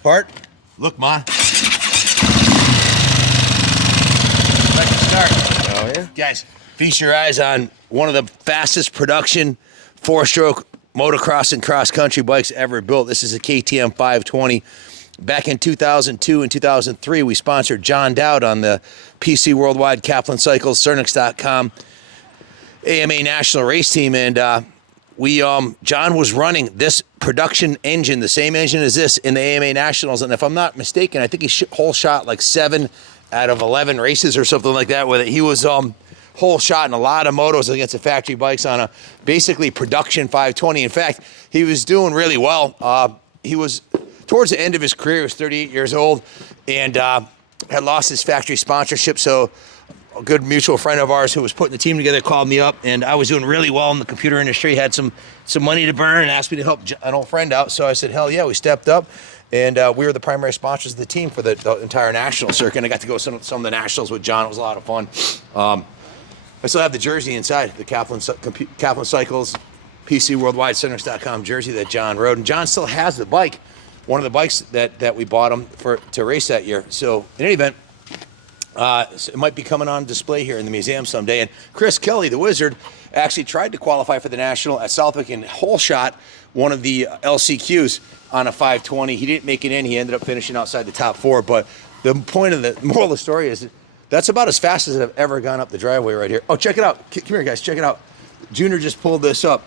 best part? Look, Ma. Back to start. Oh, yeah? Guys, feast your eyes on one of the fastest production four-stroke motocross and cross-country bikes ever built. This is a KTM 520. Back in 2002 and 2003, we sponsored John Dowd on the PC Worldwide, Kaplan Cycles, Cernix.com, AMA National Race Team, and John was running this production engine, the same engine as this, in the AMA Nationals, and if I'm not mistaken, I think he whole shot like 7 out of 11 races or something like that with it. He was whole shot in a lot of motos against the factory bikes on a basically production 520. In fact, he was doing really well. He was towards the end of his career. He was 38 years old and had lost his factory sponsorship. So a good mutual friend of ours who was putting the team together called me up, and I was doing really well in the computer industry, had some money to burn, and asked me to help an old friend out. So I said, hell yeah, we stepped up, and we were the primary sponsors of the team for the entire national circuit. And I got to go to some of the nationals with John. It was a lot of fun. I still have the jersey inside, the Kaplan Cycles PC Worldwide Cernix.com jersey that John rode, and John still has the bike, one of the bikes that we bought him to race that year. So in any event, it might be coming on display here in the museum someday. And Chris Kelly, the Wizard, actually tried to qualify for the National at Southwick and Holeshot, one of the LCQs on a 520. He didn't make it in. He ended up finishing outside the top 4. But the point of the moral of the story is that's about as fast as I've ever gone up the driveway right here. Oh, check it out. Come here, guys. Check it out. Junior just pulled this up.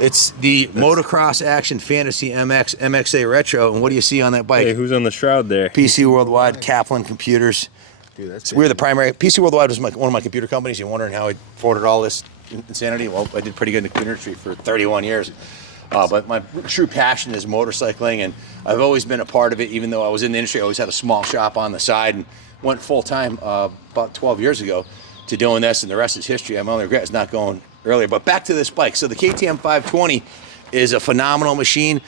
It's the Motocross Action Fantasy MX MXA Retro, and what do you see on that bike? Hey, who's on the shroud there? PC Worldwide, Kaplan Computers. Dude, that's we're the primary. PC Worldwide was one of my computer companies. You're wondering how I afforded all this insanity? Well, I did pretty good in the computer industry for 31 years. But my true passion is motorcycling, and I've always been a part of it. Even though I was in the industry, I always had a small shop on the side, and went full time about 12 years ago to doing this, and the rest is history. My only regret is not going earlier. But back to this bike. So the KTM 520 is a phenomenal machine,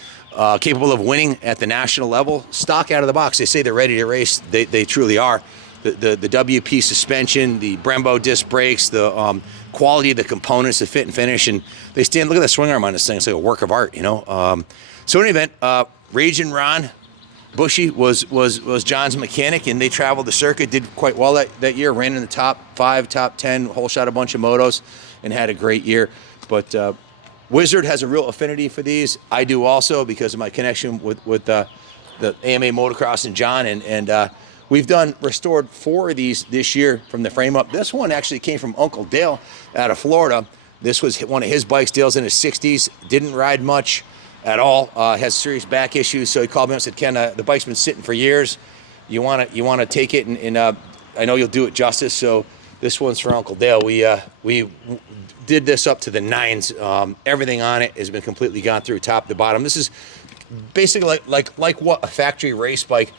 capable of winning at the national level. Stock out of the box. They say they're ready to race. They truly are. The WP suspension, the Brembo disc brakes, the quality of the components, the fit and finish, and they stand. Look at the swing arm on this thing. It's like a work of art, you know. So in any event, Raging Ron Bushy was John's mechanic, and they traveled the circuit, did quite well that year, ran in the top 5, top 10, whole shot a bunch of motos, and had a great year. But Wizard has a real affinity for these. I do also, because of my connection with the AMA Motocross and John, and we've restored 4 of these this year from the frame up. This one actually came from Uncle Dale out of Florida. This was one of his bikes. Dale's in his 60s, didn't ride much at all, has serious back issues. So he called me up and said, Ken, the bike's been sitting for years. You want to take it, and I know you'll do it justice. So this one's for Uncle Dale. We did this up to the 9s. Everything on it has been completely gone through top to bottom. This is basically like what a factory race bike,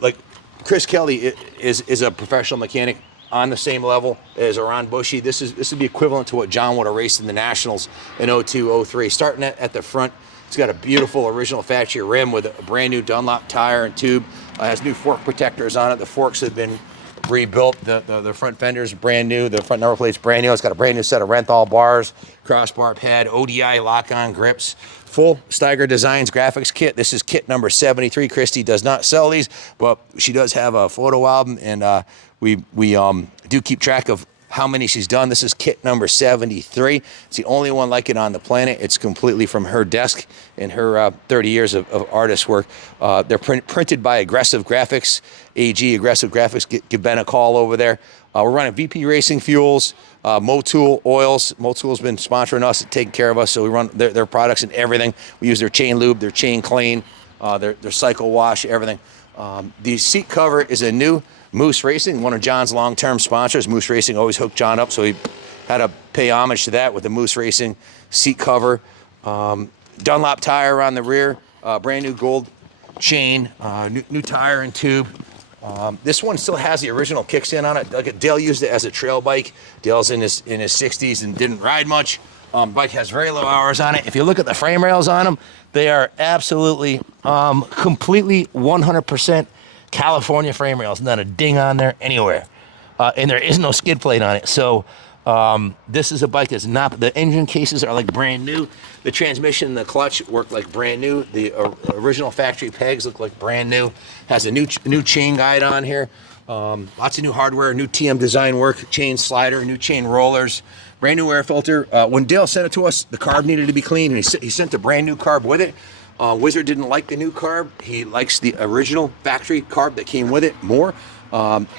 like Chris Kelly is a professional mechanic on the same level as Ron Bushy. This would be equivalent to what John would have raced in the Nationals in 02, 03. Starting at the front, it's got a beautiful original factory rim with a brand new Dunlop tire and tube. Has new fork protectors on it. The forks have been rebuilt. The front fender's brand new. The front number plate's brand new. It's got a brand new set of Renthal bars, crossbar pad, ODI lock-on grips, full Steiger Designs graphics kit. This is kit number 73. Christy does not sell these, but she does have a photo album, and we do keep track of how many she's done. This is kit number 73. It's the only one like it on the planet. It's completely from her desk and her 30 years of artist work. They're printed by Aggressive Graphics, AG Aggressive Graphics. Give Ben a call over there. We're running VP Racing Fuels, Motul Oils. Motul's been sponsoring us and taking care of us, so we run their products and everything. We use their chain lube, their chain clean, their cycle wash, everything. The seat cover is a new Moose Racing, one of John's long-term sponsors. Moose Racing always hooked John up, so he had to pay homage to that with the Moose Racing seat cover. Dunlop tire on the rear, brand new gold chain, new tire and tube. This one still has the original kickstand on it. Like Dale used it as a trail bike. Dale's in his 60s and didn't ride much. Bike has very low hours on it. If you look at the frame rails on them, they are absolutely, completely 100% California frame rails. Not a ding on there anywhere. And there is no skid plate on it. So This is a bike that's not, the engine cases are like brand new. The transmission and the clutch work like brand new. The original factory pegs look like brand new. Has a new chain guide on here. Lots of new hardware, new TM design work, chain slider, new chain rollers, brand new air filter. When Dale sent it to us, the carb needed to be cleaned, and he sent a brand new carb with it. Wizard didn't like the new carb. He likes the original factory carb that came with it more.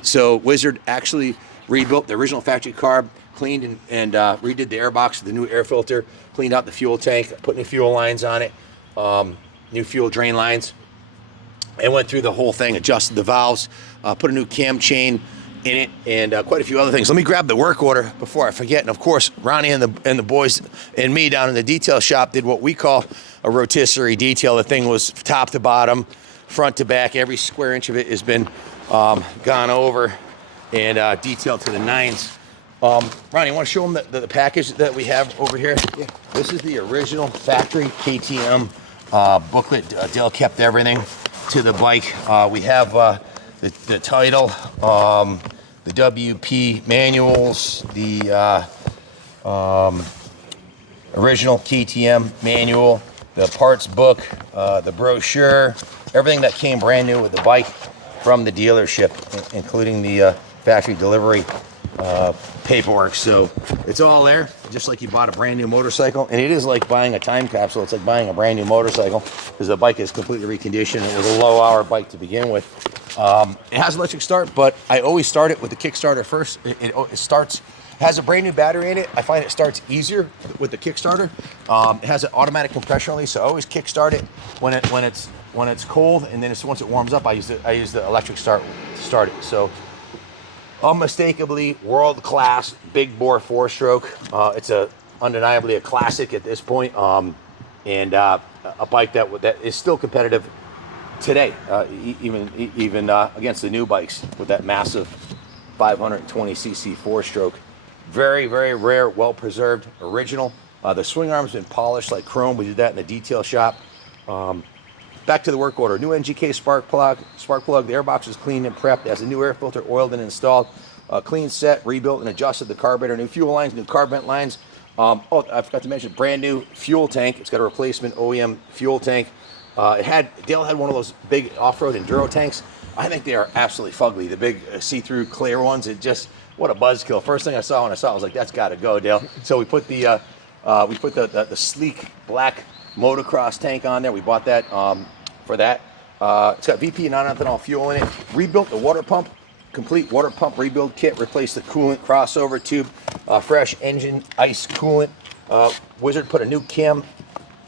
So Wizard actually rebuilt the original factory carb, cleaned and redid the air box with the new air filter, cleaned out the fuel tank, put new fuel lines on it, new fuel drain lines, and went through the whole thing, adjusted the valves, put a new cam chain in it, and quite a few other things. Let me grab the work order before I forget. And of course, Ronnie and the boys and me down in the detail shop did what we call a rotisserie detail. The thing was top to bottom, front to back. Every square inch of it has been gone over and detailed to the nines. Ronnie, you want to show them the package that we have over here? Yeah. This is the original factory KTM booklet. Dale kept everything to the bike. We have the title, the WP manuals, the original KTM manual, the parts book, the brochure, everything that came brand new with the bike from the dealership, including the factory delivery paperwork. So it's all there, just like you bought a brand new motorcycle. And it is like buying a time capsule. It's like buying a brand new motorcycle because the bike is completely reconditioned. It was a low hour bike to begin with. It has electric start, but I always start it with the Kickstarter first. It starts, has a brand new battery in it. I find it starts easier with the Kickstarter. It has an automatic compression release, so I always kickstart it when it's cold, and then once it warms up, I use the electric start to start it. So unmistakably world-class big bore 4-stroke. It's undeniably a classic at this point, and a bike that is still competitive today, even against the new bikes with that massive 520cc 4-stroke. Very, very rare, well-preserved, original. The swing arm's been polished like chrome. We did that in the detail shop. Back to the work order. New NGK spark plug. The airbox is cleaned and prepped. It has a new air filter oiled and installed. Clean set, rebuilt and adjusted the carburetor. New fuel lines, new carb vent lines. I forgot to mention, brand new fuel tank. It's got a replacement OEM fuel tank. Dale had one of those big off-road enduro tanks. I think they are absolutely fugly. The big see-through clear ones. It just, what a buzzkill. First thing I saw when I saw it, I was like, that's got to go, Dale. So we put the sleek black motocross tank on there. We bought that for that. It's got VP non-ethanol fuel in it. Rebuilt the water pump, complete water pump rebuild kit. Replaced the coolant crossover tube, fresh engine ice coolant. Wizard put a new cam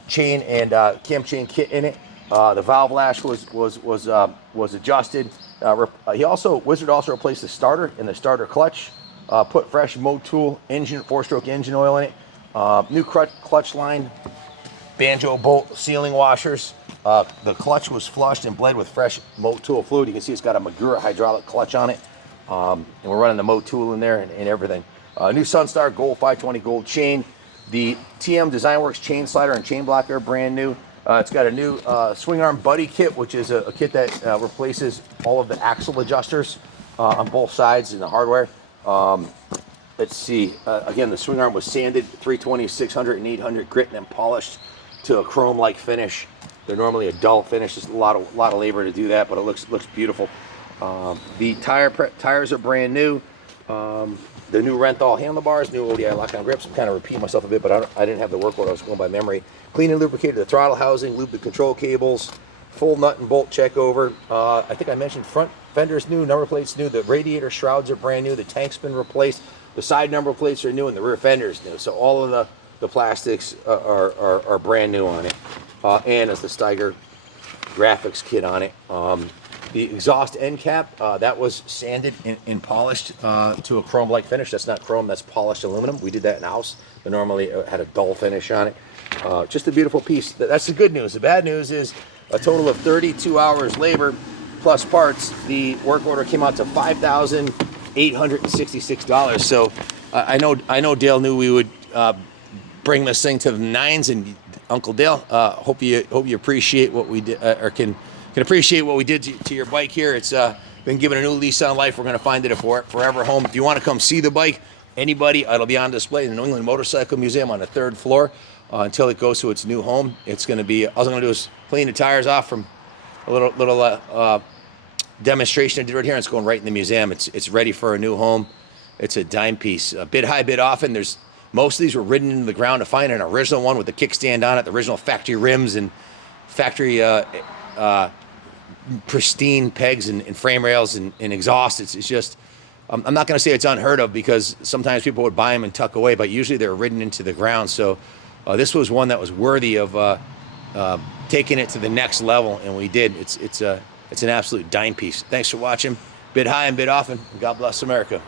chain and cam chain kit in it. The valve lash was adjusted. Wizard also replaced the starter and the starter clutch. Put fresh Motul engine 4-stroke engine oil in it. New clutch line, banjo bolt sealing washers. The clutch was flushed and bled with fresh Motul fluid. You can see it's got a Magura hydraulic clutch on it. And we're running the Motul in there and everything. New Sunstar Gold 520 gold chain. The TM Designworks chain slider and chain blocker are brand new. It's got a new swing arm buddy kit, which is a kit that replaces all of the axle adjusters on both sides in the hardware. Let's see. Again, the swing arm was sanded 320, 600, and 800 grit and then polished to a chrome-like finish. They're normally a dull finish. It's a lot of labor to do that, but it looks beautiful. The tires are brand new. The new Renthal handlebars, new ODI lock-on grips. I'm kind of repeating myself a bit, but I didn't have the work order. I was going by memory. Clean and lubricated the throttle housing, lubed the control cables, full nut and bolt check over. I think I mentioned front fenders new, number plates new. The radiator shrouds are brand new. The tank's been replaced. The side number plates are new, and the rear fender's new. So all of the plastics are brand new on it. And as the Steiger graphics kit on it. The exhaust end cap, that was sanded and polished to a chrome-like finish. That's not chrome, that's polished aluminum. We did that in-house. They normally had a dull finish on it. Just a beautiful piece. That's the good news. The bad news is a total of 32 hours labor plus parts. The work order came out to $5,866. So I know Dale knew we would bring this thing to the nines, and Uncle Dale, hope you appreciate what we did, or can appreciate what we did to your bike here. It's been given a new lease on life. We're going to find it a forever home. If you want to come see the bike, anybody. It'll be on display in the New England Motorcycle Museum on the 3rd floor until it goes to its new home. It's going to be, all I'm going to do is clean the tires off from a little demonstration I did right here, and it's going right in the museum. It's ready for a new home. It's a dime piece. Bid high, bid often. Most of these were ridden into the ground to find an original one with the kickstand on it, the original factory rims and factory pristine pegs and frame rails and exhaust. It's just, I'm not going to say it's unheard of, because sometimes people would buy them and tuck away, but usually they're ridden into the ground. So this was one that was worthy of taking it to the next level, and we did. It's an absolute dime piece. Thanks for watching. Bid high and bid often. God bless America.